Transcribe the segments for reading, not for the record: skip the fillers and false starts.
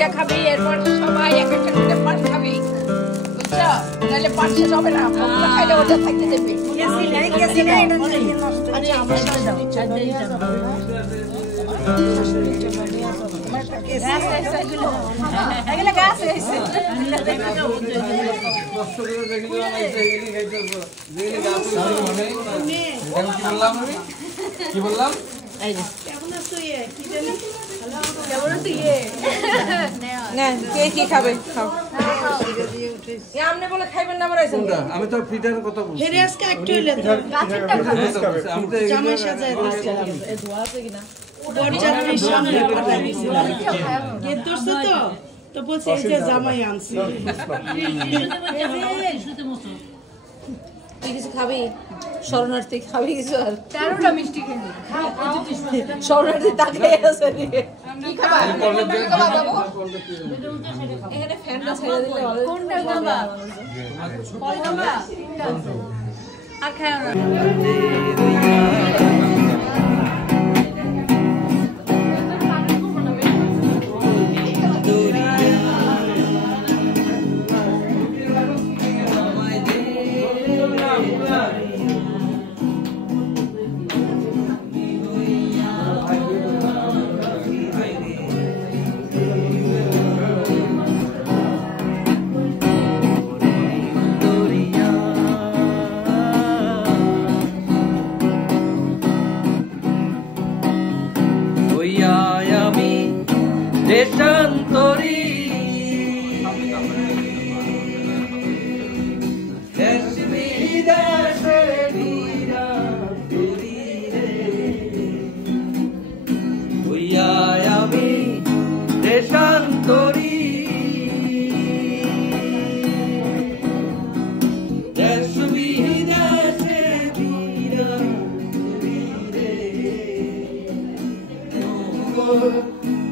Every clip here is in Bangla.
এইটা খাবি, এরপর সবাই এক একটা করে পান খাবি, বুঝছো? নাহলে পান শেষ হবে না, খাইলে ওটা থাকতে দেবে। কি বললাম? কি খাবে? আমি তো ফিটার কথা বলছি। তো বলছে যে জামাই আনছি। তুই কিছু খাবি? শরণার্থী খাবি কিছু? আর 13টা মিষ্টি খেয়ে শরণার্থী তাকাই আছে কি খাবা? এখানে ফ্যানটা ছেড়ে দিলে ভালো। কোনটা খাবা? ফল খাবা? আর খাও না। দেশান্তরী আমি দেশান্তরী দেশ বিদেশে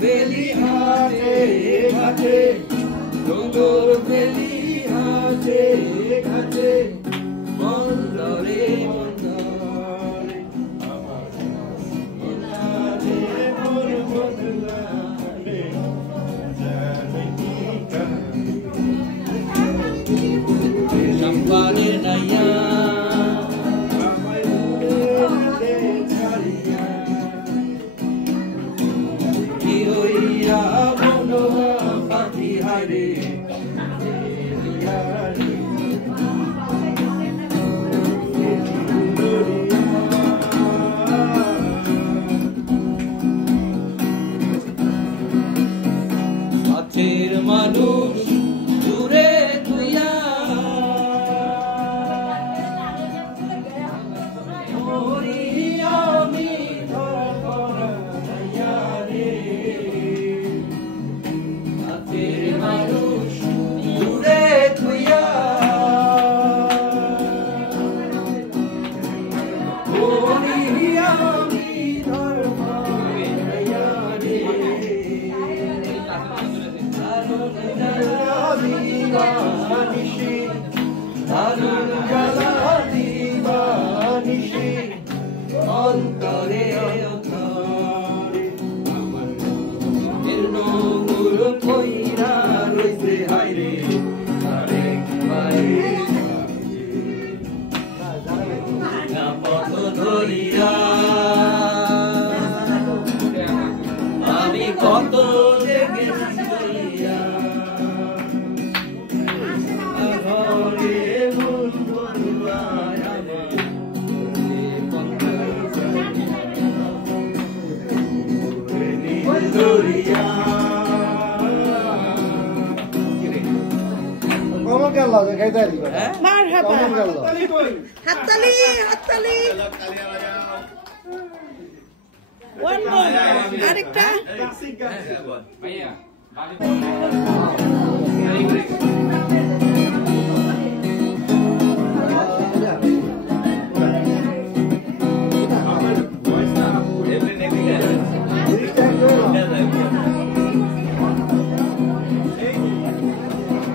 বেলি হাতে ঘাটে ডোঙ্গর বেলি হাতে ঘাটে বন্দরে বন্দরে সম্পানের নাইয়া মানুষ দূরে তুইয়া আমি মানুষ দূরে তুইয়া অন্তরে কইরা রইছে হাইরে পথ ধরিয়া আমি কত মারহাবা হাততালি হাততালি ওয়ান মোর আরেকটা ভাইয়া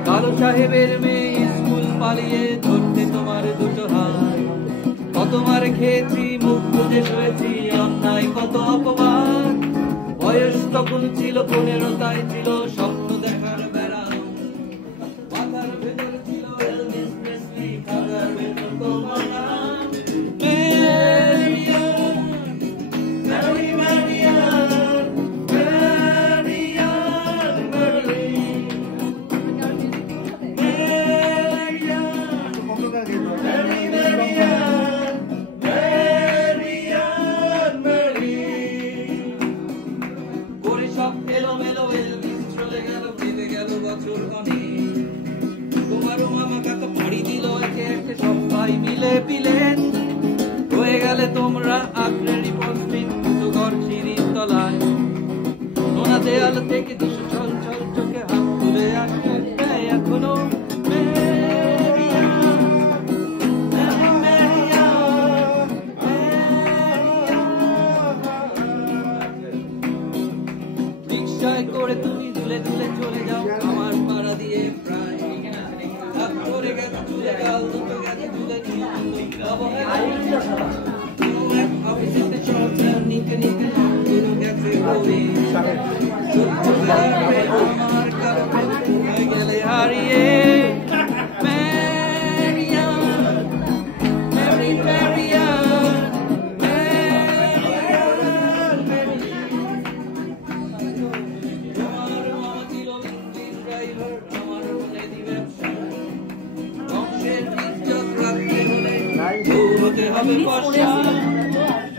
কালো সাহেবের মেয়ে স্কুল পালিয়ে ধরতে তোমার দুটো হাত, কত মার খেয়েছি মুখ বুঝে শুয়েছি অন্যায় কত অপমান। বয়স তখন ছিল 15, তাই ছিল স্বপ্ন সবাই মিলে পিলেন হয়ে গেলে তোমরা আগ্রেরি পশ্চিম দুটো ঘর সিঁড়ির তলায় নোনা দেয়াল থেকে দুশো ছল ছল চোখে হাত তুলে আসবে এখনো রিক্সায় করে তুমি দুলে দুলে চলে যাও আমার পাড়া দিয়ে প্রায় হাত ধরে গেছে চলে গাল দুটো গেছে দুলে অফিসেতে চলছে নিতে নিতে দুটো গেছে বলে আমার কালো হয়ে গেলে হারিয়ে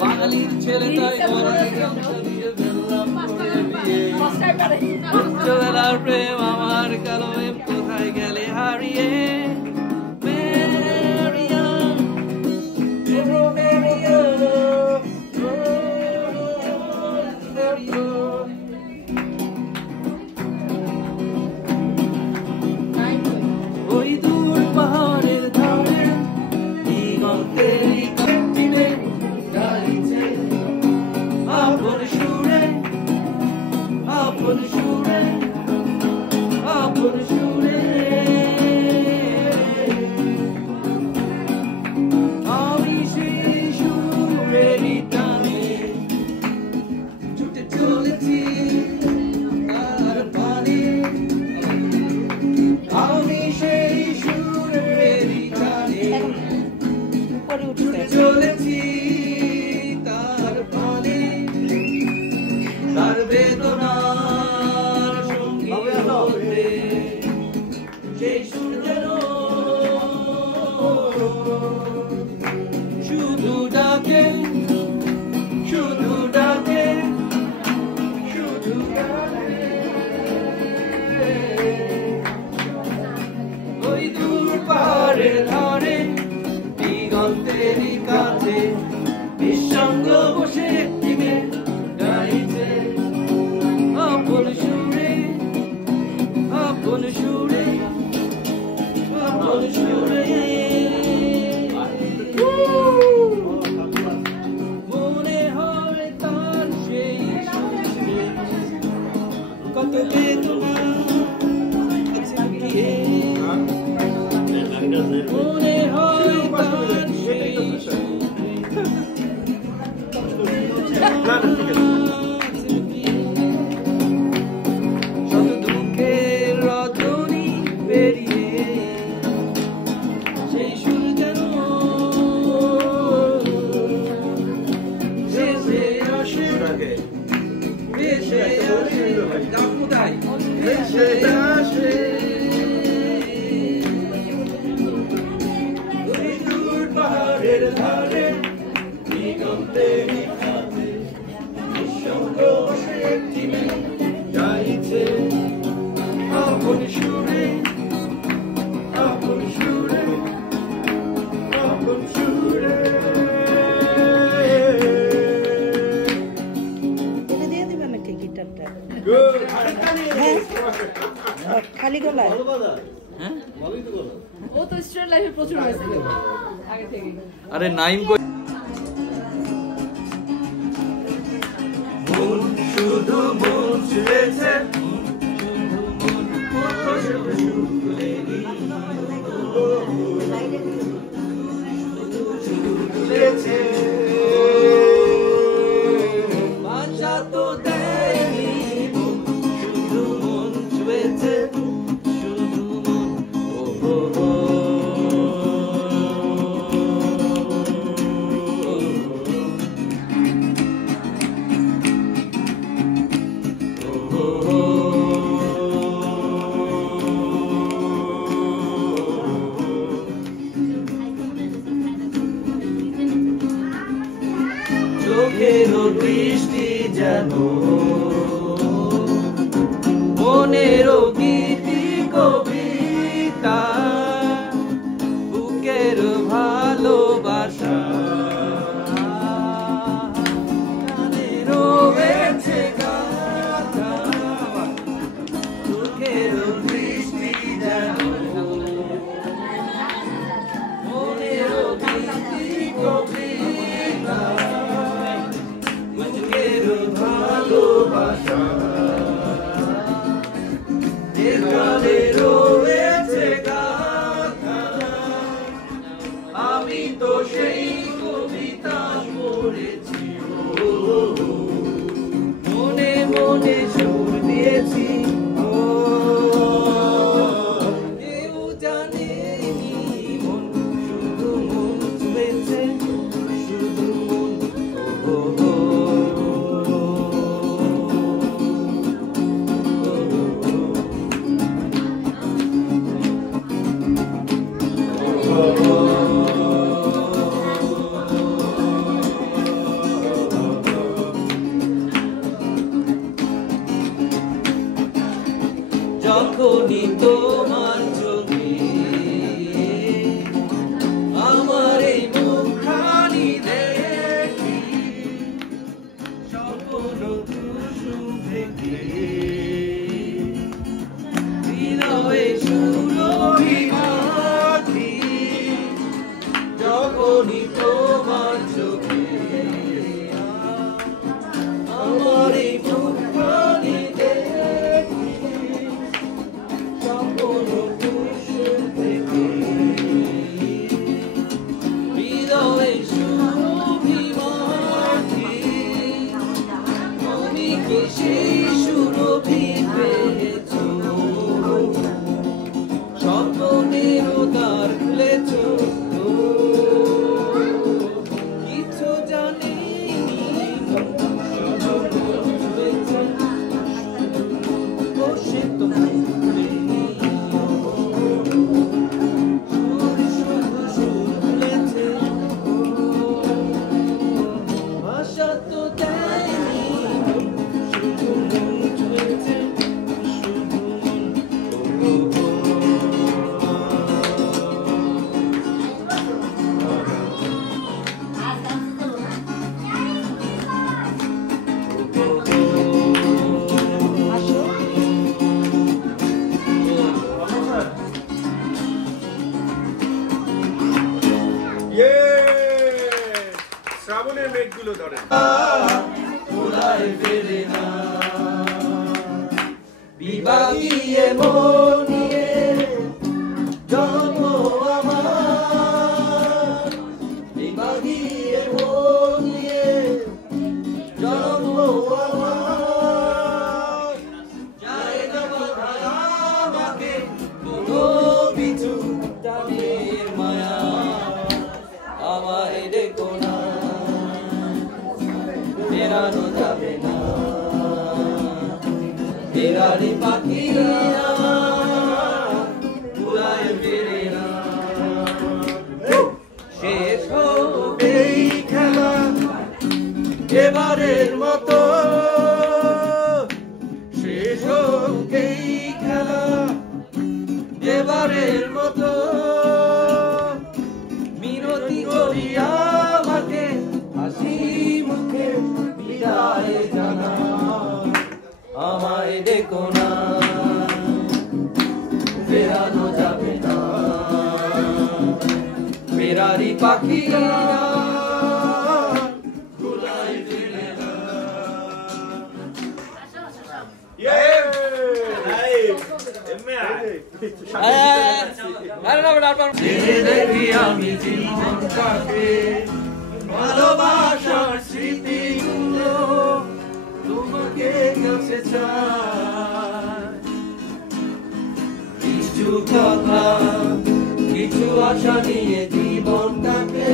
বাঙালির ছেলেটাই ছোটবেলার প্রেম আমার কালো কোথায় গেলে হারিয়ে ওই দূর পাহাড়ের ধারে দিগন্তেরই কাটিনে গাইছে আপন সুরে আপন সুরে আপন সুরে আমি সেই সুরেরই টানে ছুটে চলেছি আর পানে আমি সেই সুরেরই টানে চলেছি তার পানে তার বেদনার সঙ্গী হতে সেই সুর যেন শুধু ডাকে শুধু ডাকে শুধু ডাকে ওই দূর পাহাড়ের ধারে দিগন্তেরই কাছে নিঃসঙ্গ বসে টিমে গাইছে আপন সুরে আপন সুরে আপন সুরে মনে হয় তার সেই সুরে কত বেদনা আছে গিয়ে মনে হয় তার সেই শত দুঃখের রজনী পেরিয়ে সেই সুর যেন ভেসে আসে ভেসে আসে কোথায় ভেসে আসে পাহাড়ের ধারে দিগন্তেরই কাছে নিঃসঙ্গ বসে টিমে গাইছে আপন সুরে আপন সুরে আপন সুরে এটা দিয়ে দিবেন নাকি গিটারটা খালি গলায় হ্যাঁ ও তো স্টুডেন্ট লাইফে প্রচুর হয়েছে আগে থেকে আরে নাইম শুধু মন ছুঁয়েছে বাঁচা তো দেয়নি শুধু মন ছুঁয়েছে শুধু মন oh যখনই তোমার চোখে আমার এই মুখখানি দেখি স্বপ্ন কুসুম থেকে হৃদয়ে সুরভি মাটি যখনই তোমার চোখে আমার এই মুখখানি দেখি স্বপ্ন কুসুম থেকে হৃদয়ে সুরভি মাটি তুমি কি সেই সুরভি পেয়েছ স্বপ্নের দ্বার খুলেছ কিছু জানি বসে তোমার ভাষা তো দেয়নি শুধু মন ছুঁয়েছে শুধু শ্রাবণের মেঘগুলো ধরে ভুলায় ফেরে না বিভাগীয় মন নিয়ে জন্ম আমার বিভাগীয় মন নিয়ে জন্ম আমার যায় না বাধায় আমাকে কোনো কিছু তাদের মায়া আমায় দেখো না ফেরানো যাবে না ফেরারি পাখিরা ভুলায় ফেরে না শেষ হবে এই খেলা এবারের মতো শেষ হবে এই খেলা এবারের মতো মিনতি করি আমাকে হাসি মুখে বিদায় জানা আমায় দেখো না ফেরানো যাবে না ফেরারি পাখিরা ভুলায় ফেরে না দেখি আমি জীবনটাকে ভালোবাসার স্মৃতিগুলো তোমাকে কাছে চাই কিছু কথা কিছু আশা নিয়ে জীবনটাকে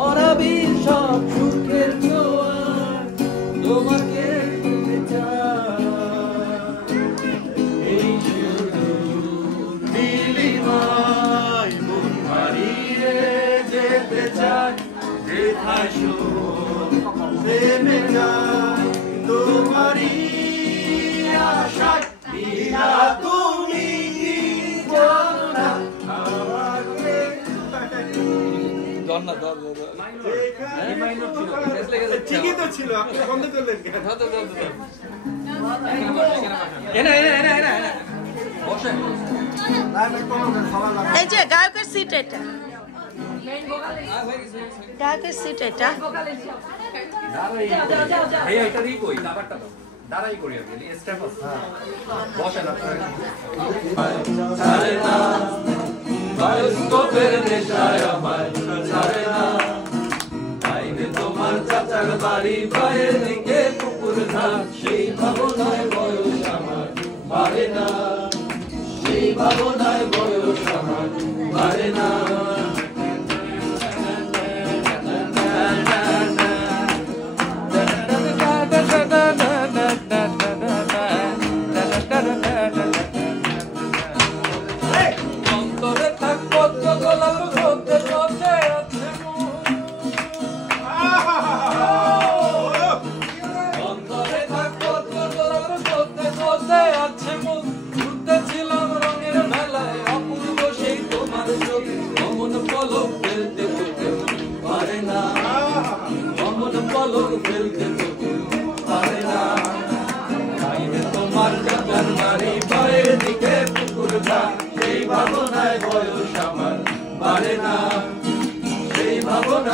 অনাবিল সব সুখের ছোঁয়া তোমাকে দিতে চাই এই শুধু নীলিমায় মন হারিয়ে যেতে চাই যেথায় থেমে যায় তোমারই আশায় বিনা তুমি কি জানো না আমাকে ঠিকই তো ছিল আপনি বন্ধ করলেন কেন এই যে গায়কের সিট এটা গায়কের সিট এটা দাঁড়াই করি আমি স্টেপ বসেন বায়োস্কোপের নেশায় আমায় ছাড়ে না আইনে তোমার চাচার বাড়ি বাইরের দিকে পুকুর ধার সেই ভাবনায় বয়স আমার বাড়ে না সেই ভাবনায় বয়স আমার বাড়ে না অন্তরে থাক পদ্ম গোলাপ হতে হতে আছে অন্তরে থাক পদ্ম গোলাপ হতে হতে আছে ঘুরতেছিল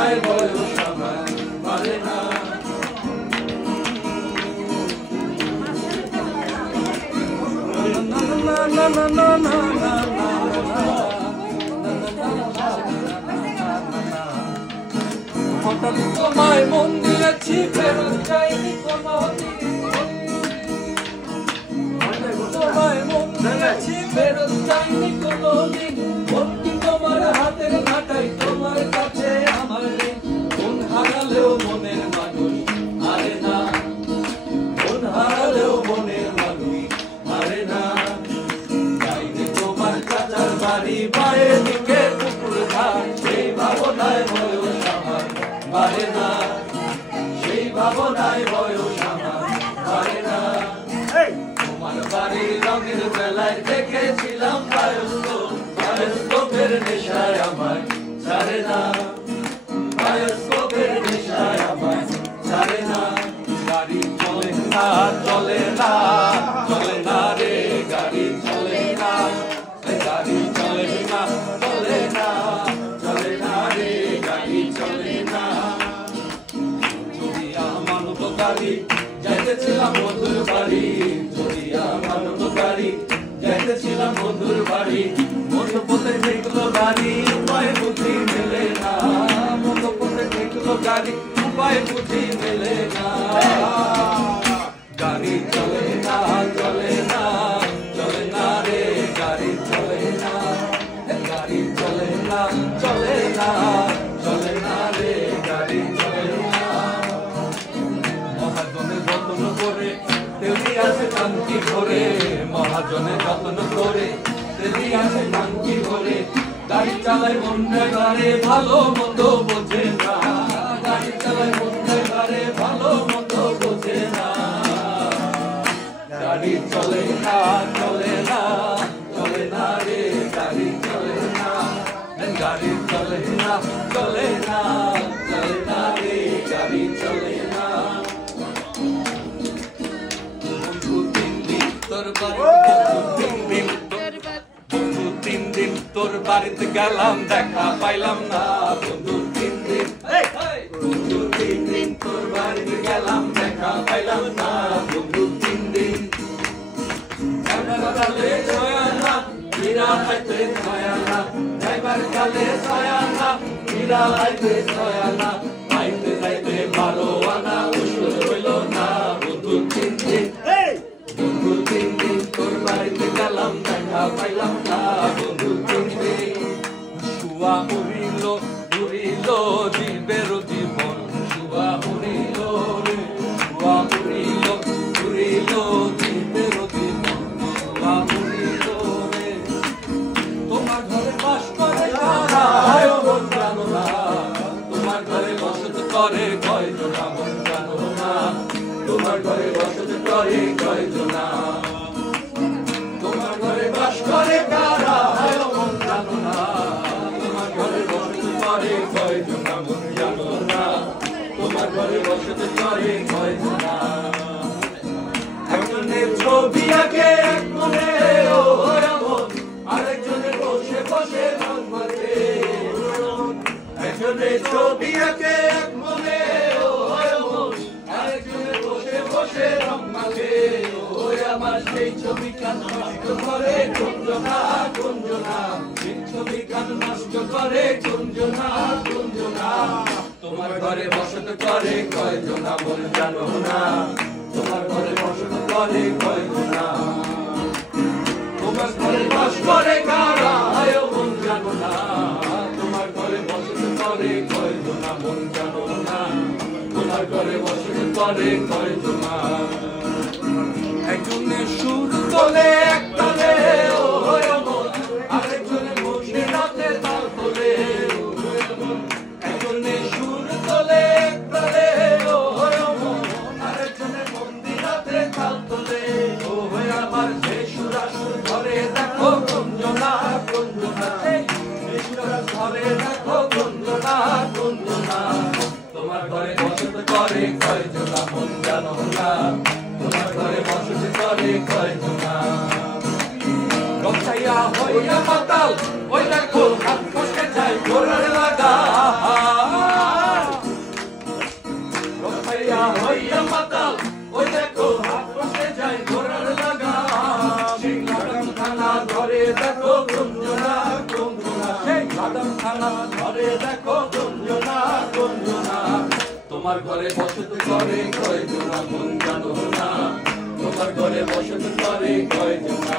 নাই বয়স আমার বাড়ে না না না না না না না হঠাৎ তোমায় মন দিয়েছি ফেরত চাইনি কোনোদিন তোমায় মন দিয়েছি ফেরত চাইনি কোনোদিন মনটি তোমার হাতের ঘাটাই তোমার কাছে আমার নেই মন হারালেও মনের মানুষ হারে না মন হারালেও মনের মানুষ হারে না যাইনি তোমার চাচার বাড়ি মায়ের দিকে পুকুর ঘাট সেই ভাবনায় বয়স আমার বাড়ে না সেই ভাবনায় বয়স আমার বাড়ে না তোমার বাড়ির রঙের বেলায় দেখেছিলাম বায়োস্কোপের নেশায় আমার ছাড়ে না বায়োস্কোপের নেশায় আমার ছাড়ে না গাড়ি চলে না চলে না চলে না রে গাড়ি চলে না গাড়ি চলে না চলে না চলে না রে গাড়ি চলে না চলিয়া মানব গাড়ি যাইতেছিলাম বন্ধুর বাড়ি চলিয়া মানব গাড়ি যাইতেছিলাম বন্ধুর বাড়ি মতো পথে দেখলো গাড়ি উপায় বুদ্ধি মেলে না মতো পথে দেখলো গাড়ি উপায় বুদ্ধি মেলে না গাড়ি চলে না চলে না চলে না রে গাড়ি চলে না গাড়ি চলে না চলে না চলে না রে গাড়ি চলে না মহাজনের যত্ন করে তেলি আছে টাঙ্কি ভরে মহাজনের যত্ন করে তেলি আছে টাঙ্কি ভরে গাড়ি চালায় মনে গাড়ে ভালো মন্দ বোঝে না গাড়ি চালায় মনে গাড়ে ভালো মন্দ বোঝে না গাড়ি চলে না চলে না চলে না রে গাড়ি চলে না গাড়ি চলে না চলে না চলে না রে গাড়ি চলে না তিন দিন তোর বাড়িতে গেলাম দেখা পাইলাম না বন্ধু 3 দিন বন্ধু 3 দিন তোর বাড়িতে গেলাম দেখা পাইলাম না বন্ধু 3 দিন কালে ছয়ানা হীরা লাইতে ছয়ানা ড্রাইভার কালে ছয়ানা হীরা লাইতে ছয়ানা পাইতে যাইতে 12 আনা উসুল হইল না বন্ধু 3 দিন বন্ধু 3 দিন তোর বাড়িতে গেলাম দেখা পাইলাম না বন্ধু 3 দিন শুয়া উড়িল উড়িল জীবের জীবন শুয়া উড়িল রে শুয়া উড়িল উড়িল জীবের জীবন শুয়া উড়িল রে তোমার ঘরে বাস করে কারা মন জানো না তোমার ঘরে বসত করে কয়জন মন জানো না তোমার ঘরে বসত করে কয়জনা তোমার ঘরে বাস করে কারা মন জানো না তোমার ঘরে বসত করে কয়জনা মন জানো না তোমার ঘরে বসত করে কয়জনা একজনের ছবি আঁকে এক মনে ও মন আরেকজনের বসে বসে মন মাঝে একজনের ছবি আঁকে এক মনে ও মন আরেকজনের বসে বসে রং মাখে ওই আমার সেই ছবি কান নষ্ট করে কুঞ্জনা কুঞ্জনা সেই ছবি কান নষ্ট করে কুঞ্জনা কুঞ্জনা তোমার ঘরে বসত করে কয়জনা মন জানো না তোমার ঘরে বসত করে কয়জনা তোমার ঘরে বাস করে কারা মন জানো না তোমার ঘরে বসত করে কয়জনা মন জানো না তোমার ঘরে বসত করে কয়জনা একজনে সুর তোলে এক তালে ও মন আরেকজনে বসে রাতে তাল তোলে একজনে সুর তোলে এক তালে ও মন আরেকজনে বন্দি রাতে তাল তোলে ও আমার সে সুরাসুর ঘরে দেখো কুঞ্জনা কুঞ্জনা সেই সুরাস ঘরে দেখো কুঞ্জনা কুঞ্জনা তোমার ঘরে বসত করে কয়জনা মন জানো না তোমার ঘরে বসত করে কয়জনা রসাইয়া হইয়া মাতাল ওই দেখো হাত ফসকে যায় ঘোরার লাগা দেখো গুঞ্জনা গুঞ্জনা সেই বাদাম খানা ঘরে দেখো গুঞ্জনা গুঞ্জনা তোমার ঘরে বসত করে কয়জনা মন জানো না তোমার ঘরে বসত করে কয়জনা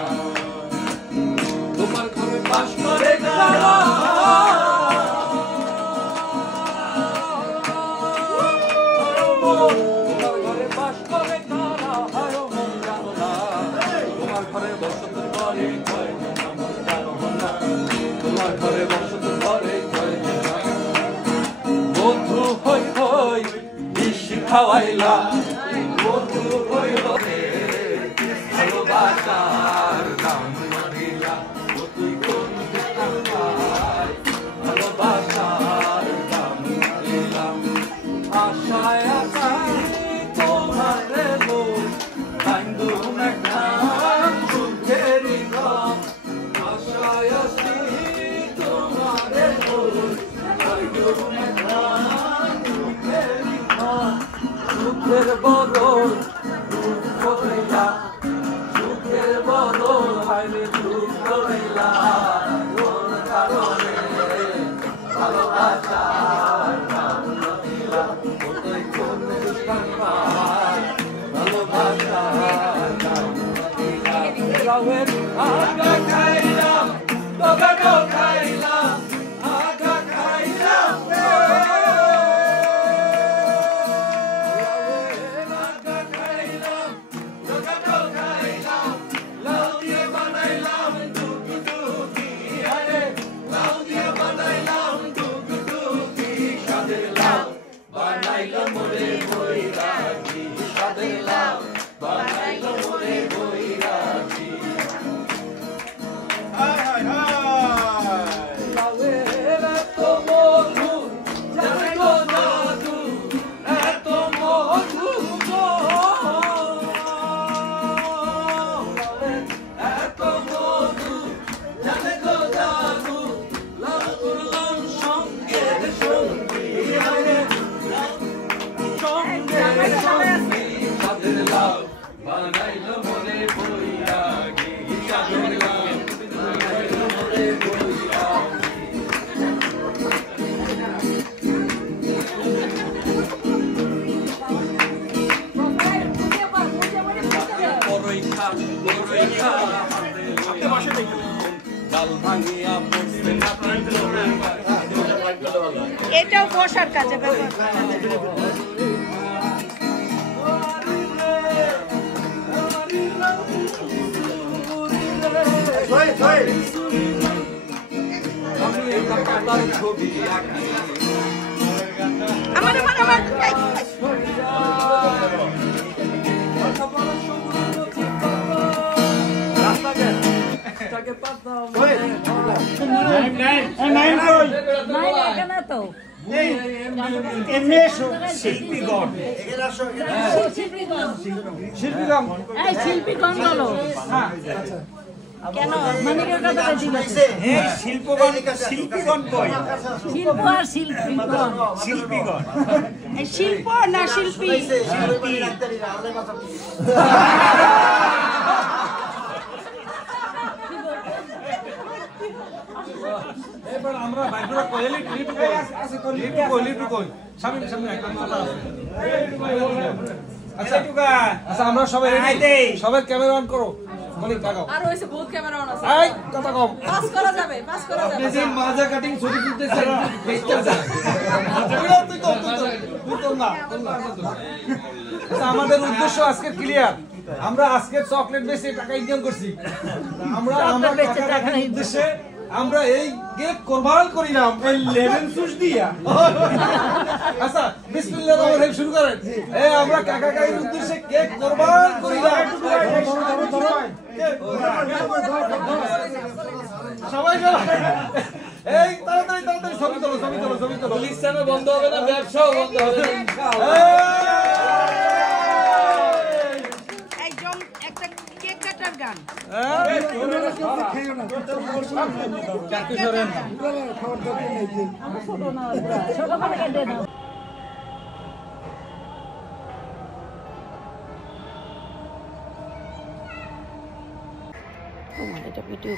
তোমার ঘরে বাস করে কারা তোমার ঘরে বাস করে কারা হায় মন জানো না তোমার ঘরে বসত করে কয়জনা মন জানো না তোমার ঘরে বসত করে কয়জনা বন্ধু হই হই বিষ খাওয়াইলা বন্ধু হই হই ভালোবাসার দাম মারিলা তুই কোন ভালোবাসার দাম মারিলা আশায় আশায় তোমারে লোক বান্ধু না সুখেরি নাম আশায় আশায় তোমারে লোক বান্ধু না সুখেরি নাম সুখের বদল দুঃখ হইলা সুখের বদল হাইলে দুঃখ হইলা কোন কারণে ভালোবাসার নাম নদিলা তুই কোন দুষ্কার ভালোবাসার নাম নদিলা রাওয়ের আগা খাইলাম তবে খাইলাম আগা খাইলাম এটাও বসার কাজে ব্যবহার আমার শিল্পীগণ বলো কেন শিল্পীগণ কই শিল্প আর শিল্পীগণ শিল্পীগণ শিল্প না শিল্পী এবার আমরা বাইকটা কইলি লিটু কই সামনে সামনে একটা কথা আছে আচ্ছা আচ্ছা আমরা সবাই রেডি সবাই ক্যামেরা অন করো মানে লাগাও আর হইছে বহুত ক্যামেরা অন আছে এই কথা কম পাস করা যাবে আপনি যে মাজা কাটিং ছবি তুলতেছেন বেস্টার যা তুই তো না আচ্ছা আমাদের উদ্দেশ্য আজকে ক্লিয়ার আমরা আজকে চকলেট বেচে টাকা ইনকাম করছি আমরা আমাদের টাকার উদ্দেশ্যে আমরা এই কেক কুরবান করিলাম এই লেমন জুস দিয়া আচ্ছা বিসমিল্লাহির রহমানির রহিম শুরু করেন এই আমরা কাকা কাকির উদ্দেশ্যে কেক কুরবান করিলাম সবাই এই তাড়াতাড়ি ছবি তোলো পুলিশানো বন্ধ হবে না ব্যবসাও বন্ধ হবে না ইনশাআল্লাহ একজন একটা কেক কাটার গান এটা ভিডিও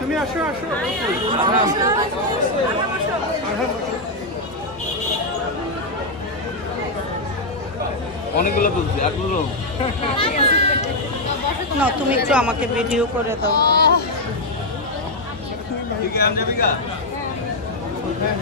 তুমি আসো আসো অনেকগুলো তুলছি আরগুলো না তুমি একটু আমাকে ভিডিও করে দাও ঠিক আছে আঞ্জাবিকা কোথায়